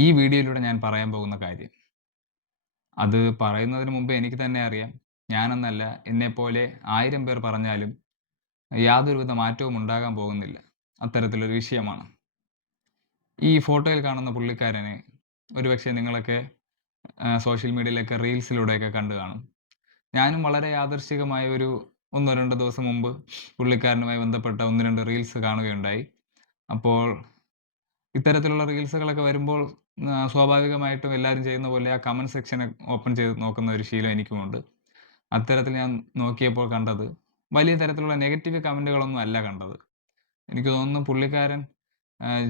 ഈ വീഡിയോയിലൂടെ ഞാൻ പറയാൻ പോകുന്ന കാര്യം, അത് പറയുന്നതിന് മുമ്പേ എനിക്ക് തന്നെ അറിയാം. ഞാനെന്നല്ല, എന്നെപ്പോലെ 1000 പേർ പറഞ്ഞാലും യാതൊരുവിധ മാറ്റവും ഉണ്ടാകാൻ പോകുന്നില്ല. അത്തരത്തിലൊരു വിഷയമാണ്. ഈ ഫോട്ടോയിൽ കാണുന്ന പുള്ളിക്കാരനെ ഒരുപക്ഷേ നിങ്ങളൊക്കെ സോഷ്യൽ മീഡിയയിലൊക്കെ റീൽസിലൂടെയൊക്കെ കണ്ടു കാണും. ഞാനും വളരെ യാദൃശ്ചികമായ ഒരു 1, 2 ദിവസം മുമ്പ് പുള്ളിക്കാരനുമായി ബന്ധപ്പെട്ട 1, 2 റീൽസ് കാണുകയുണ്ടായി. അപ്പോൾ ഇത്തരത്തിലുള്ള റീൽസുകളൊക്കെ വരുമ്പോൾ സ്വാഭാവികമായിട്ടും എല്ലാവരും ചെയ്യുന്ന പോലെ ആ കമന്റ് സെക്ഷൻ ഓപ്പൺ ചെയ്ത് നോക്കുന്ന ഒരു ശീലം എനിക്കുമുണ്ട്. അത്തരത്തിൽ ഞാൻ നോക്കിയപ്പോൾ കണ്ടത് വലിയ തരത്തിലുള്ള നെഗറ്റീവ് കമന്റുകളൊന്നും അല്ല കണ്ടത്. എനിക്ക് തോന്നുന്നു പുള്ളിക്കാരൻ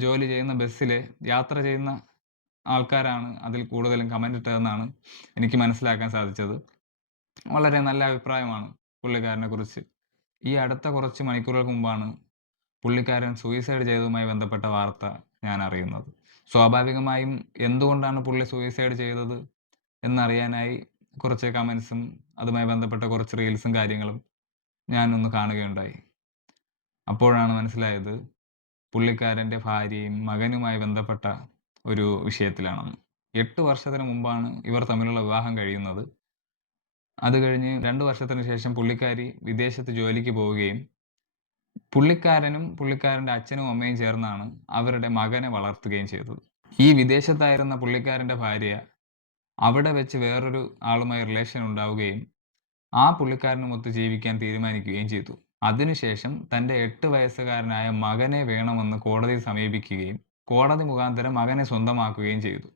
ജോലി ചെയ്യുന്ന ബസ്സില് യാത്ര ചെയ്യുന്ന ആൾക്കാരാണ് അതിൽ കൂടുതലും കമന്റ് ഇട്ടതെന്നാണ് എനിക്ക് മനസ്സിലാക്കാൻ സാധിച്ചത്. വളരെ നല്ല അഭിപ്രായമാണ് പുള്ളിക്കാരനെക്കുറിച്ച്. ഈ അടുത്ത കുറച്ച് മണിക്കൂറുകൾക്ക് മുമ്പാണ് പുള്ളിക്കാരൻ സൂയിസൈഡ് ചെയ്തതുമായി ബന്ധപ്പെട്ട വാർത്ത ഞാൻ അറിയുന്നത്. സ്വാഭാവികമായും എന്തുകൊണ്ടാണ് പുള്ളി സൂയിസൈഡ് ചെയ്തത് എന്നറിയാനായി കുറച്ച് കമന്റ്സും അതുമായി ബന്ധപ്പെട്ട കുറച്ച് റീൽസും കാര്യങ്ങളും ഞാനൊന്ന് കാണുകയുണ്ടായി. അപ്പോഴാണ് മനസ്സിലായത് പുള്ളിക്കാരൻ്റെ ഭാര്യയും മകനുമായി ബന്ധപ്പെട്ട ഒരു വിഷയത്തിലാണെന്ന്. 8 വർഷത്തിന് മുമ്പാണ് ഇവർ തമ്മിലുള്ള വിവാഹം കഴിയുന്നത്. അത് കഴിഞ്ഞ് 2 വർഷത്തിന് ശേഷം പുള്ളിക്കാരി വിദേശത്ത് ജോലിക്ക് പോവുകയും പുള്ളിക്കാരനും പുള്ളിക്കാരൻ്റെ അച്ഛനും അമ്മയും ചേർന്നാണ് അവരുടെ മകനെ വളർത്തുകയും ചെയ്തത്. ഈ വിദേശത്തായിരുന്ന പുള്ളിക്കാരൻ്റെ ഭാര്യ അവിടെ വെച്ച് വേറൊരു ആളുമായി റിലേഷൻ ഉണ്ടാവുകയും ആ പുള്ളിക്കാരനുമൊത്ത് ജീവിക്കാൻ തീരുമാനിക്കുകയും ചെയ്തു. അതിനുശേഷം തൻ്റെ 8 വയസ്സുകാരനായ മകനെ വേണമെന്ന് കോടതിയെ സമീപിക്കുകയും കോടതി മുഖാന്തരം മകനെ സ്വന്തമാക്കുകയും ചെയ്തു.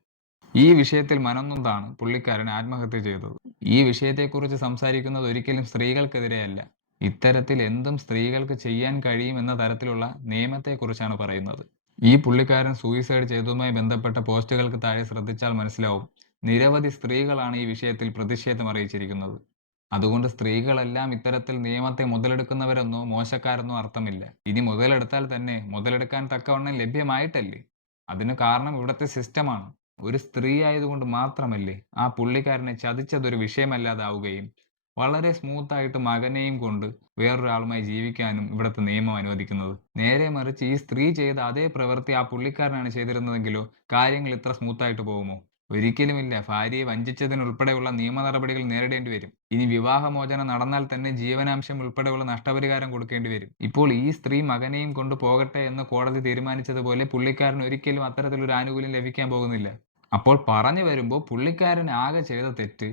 ഈ വിഷയത്തിൽ മനംനൊന്താണ് പുള്ളിക്കാരൻ ആത്മഹത്യ ചെയ്തത്. ഈ വിഷയത്തെക്കുറിച്ച് സംസാരിക്കുന്നത് ഒരിക്കലും സ്ത്രീകൾക്കെതിരെയല്ല. ഇത്തരത്തിൽ എന്തും സ്ത്രീകൾക്ക് ചെയ്യാൻ കഴിയും എന്ന തരത്തിലുള്ള നിയമത്തെക്കുറിച്ചാണ് പറയുന്നത്. ഈ പുള്ളിക്കാരൻ സൂയിസൈഡ് ചെയ്തതുമായി ബന്ധപ്പെട്ട പോസ്റ്റുകൾക്ക് താഴെ ശ്രദ്ധിച്ചാൽ മനസ്സിലാവും, നിരവധി സ്ത്രീകളാണ് ഈ വിഷയത്തിൽ പ്രതിഷേധം അറിയിച്ചിരിക്കുന്നത്. അതുകൊണ്ട് സ്ത്രീകളെല്ലാം ഇത്തരത്തിൽ നിയമത്തെ മുതലെടുക്കുന്നവരെന്നോ മോശക്കാരെന്നോ അർത്ഥമില്ല. ഇനി മുതലെടുത്താൽ തന്നെ മുതലെടുക്കാൻ തക്കവണ്ണം ലഭ്യമായിട്ടല്ലേ. അതിന് കാരണം ഇവിടുത്തെ സിസ്റ്റമാണ്. ഒരു സ്ത്രീ ആയതുകൊണ്ട് മാത്രമല്ലേ ആ പുള്ളിക്കാരനെ ചതിച്ചതൊരു വിഷയമല്ലാതാവുകയും വളരെ സ്മൂത്തായിട്ട് മകനെയും കൊണ്ട് വേറൊരാളുമായി ജീവിക്കാനും ഇവിടുത്തെ നിയമം അനുവദിക്കുന്നത്. നേരെ മറിച്ച് ഈ സ്ത്രീ ചെയ്ത അതേ പ്രവൃത്തി ആ പുള്ളിക്കാരനാണ് ചെയ്തിരുന്നതെങ്കിലോ കാര്യങ്ങൾ ഇത്ര സ്മൂത്തായിട്ട് പോകുമോ? ഒരിക്കലുമില്ല. ഭാര്യയെ വഞ്ചിച്ചതിനുൾപ്പെടെയുള്ള നിയമ നടപടികൾ നേരിടേണ്ടി വരും. ഇനി വിവാഹമോചനം നടന്നാൽ തന്നെ ജീവനാംശം ഉൾപ്പെടെയുള്ള നഷ്ടപരിഹാരം കൊടുക്കേണ്ടി വരും. ഇപ്പോൾ ഈ സ്ത്രീ മകനെയും കൊണ്ട് പോകട്ടെ എന്ന് കോടതി തീരുമാനിച്ചതുപോലെ പുള്ളിക്കാരന് ഒരിക്കലും അത്തരത്തിലൊരു ആനുകൂല്യം ലഭിക്കാൻ പോകുന്നില്ല. അപ്പോൾ പറഞ്ഞു വരുമ്പോൾ പുള്ളിക്കാരൻ ആകെ ചെയ്ത തെറ്റ്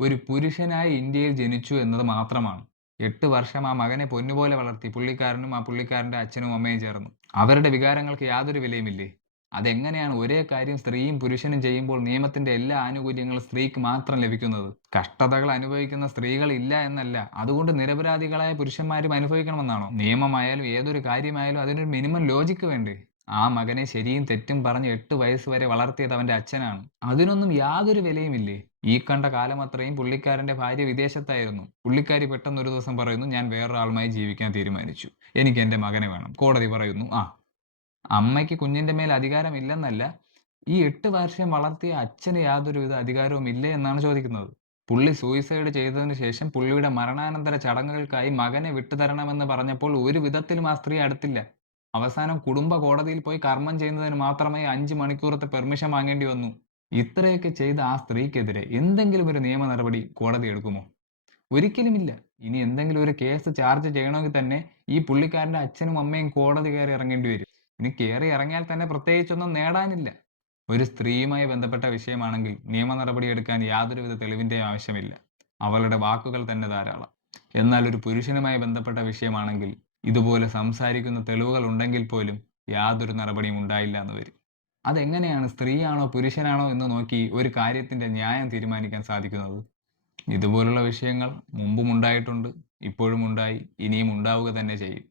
ഒരു പുരുഷനായി ഇന്ത്യയിൽ ജനിച്ചു എന്നത് മാത്രമാണ്. 8 വർഷം ആ മകനെ പൊന്നുപോലെ വളർത്തി പുള്ളിക്കാരനും ആ പുള്ളിക്കാരൻ്റെ അച്ഛനും അമ്മയും ചേർന്ന്. അവരുടെ വികാരങ്ങൾക്ക് യാതൊരു വിലയുമില്ലേ? അതെങ്ങനെയാണ് ഒരേ കാര്യം സ്ത്രീയും പുരുഷനും ചെയ്യുമ്പോൾ നിയമത്തിന്റെ എല്ലാ ആനുകൂല്യങ്ങളും സ്ത്രീക്ക് മാത്രം ലഭിക്കുന്നത്? കഷ്ടതകൾ അനുഭവിക്കുന്ന സ്ത്രീകൾ ഇല്ല എന്നല്ല, അതുകൊണ്ട് നിരപരാധികളായ പുരുഷന്മാരും അനുഭവിക്കണമെന്നാണോ? നിയമമായാലും ഏതൊരു കാര്യമായാലും അതിനൊരു മിനിമം ലോജിക്ക് വേണ്ടേ? ആ മകനെ ശരിയും തെറ്റും പറഞ്ഞ് 8 വയസ്സ് വരെ വളർത്തിയത് അവന്റെ അച്ഛനാണ്. അതിനൊന്നും യാതൊരു വിലയുമില്ലേ? ഈ കണ്ട കാലം അത്രയും പുള്ളിക്കാരന്റെ ഭാര്യ വിദേശത്തായിരുന്നു. പുള്ളിക്കാരി പെട്ടെന്ന് ഒരു ദിവസം പറയുന്നു, ഞാൻ വേറൊരാളുമായി ജീവിക്കാൻ തീരുമാനിച്ചു. എനിക്ക് എന്റെ മകനെ വേണം. കോടതി പറയുന്നു, അമ്മയ്ക്ക് കുഞ്ഞിന്റെ മേൽ അധികാരമില്ലെന്നല്ല, ഈ 8 വർഷം വളർത്തിയ അച്ഛന് യാതൊരുവിധ അധികാരവും ഇല്ലേ എന്നാണ് ചോദിക്കുന്നത്. പുള്ളി സൂയിസൈഡ് ചെയ്തതിനു ശേഷം പുള്ളിയുടെ മരണാനന്തര ചടങ്ങുകൾക്കായി മകനെ വിട്ടുതരണമെന്ന് പറഞ്ഞപ്പോൾ ഒരു വിധത്തിലും ആ സ്ത്രീ അടുത്തില്ല. അവസാനം കുടുംബ കോടതിയിൽ പോയി കർമ്മം ചെയ്യുന്നതിന് മാത്രമേ 5 മണിക്കൂറത്തെ പെർമിഷൻ വാങ്ങേണ്ടി വന്നു. ഇത്രയൊക്കെ ചെയ്ത ആ സ്ത്രീക്കെതിരെ എന്തെങ്കിലും ഒരു നിയമ നടപടി കോടതി എടുക്കുമോ? ഒരിക്കലുമില്ല. ഇനി എന്തെങ്കിലും ഒരു കേസ് ചാർജ് ചെയ്യണമെങ്കിൽ തന്നെ ഈ പുള്ളിക്കാരന്റെ അച്ഛനും അമ്മയും കോടതി കയറി ഇറങ്ങേണ്ടി വരും. ഇനി കയറി ഇറങ്ങിയാൽ തന്നെ പ്രത്യേകിച്ചൊന്നും നേടാനില്ല. ഒരു സ്ത്രീയുമായി ബന്ധപ്പെട്ട വിഷയമാണെങ്കിൽ നിയമ നടപടിയെടുക്കാൻ യാതൊരുവിധ തെളിവിന്റെയും ആവശ്യമില്ല. അവളുടെ വാക്കുകൾ തന്നെ ധാരാളം. എന്നാൽ ഒരു പുരുഷനുമായി ബന്ധപ്പെട്ട വിഷയമാണെങ്കിൽ ഇതുപോലെ സംസാരിക്കുന്ന തെളിവുകൾ ഉണ്ടെങ്കിൽ പോലും യാതൊരു നടപടിയും ഉണ്ടായില്ല എന്ന് വരും. അതെങ്ങനെയാണ് സ്ത്രീയാണോ പുരുഷനാണോ എന്ന് നോക്കി ഒരു കാര്യത്തിന്റെ ന്യായം തീരുമാനിക്കാൻ സാധിക്കുന്നത്? ഇതുപോലുള്ള വിഷയങ്ങൾ മുമ്പും ഉണ്ടായിട്ടുണ്ട്, ഇപ്പോഴും ഉണ്ടായി, ഇനിയും ഉണ്ടാവുക തന്നെ ചെയ്യും.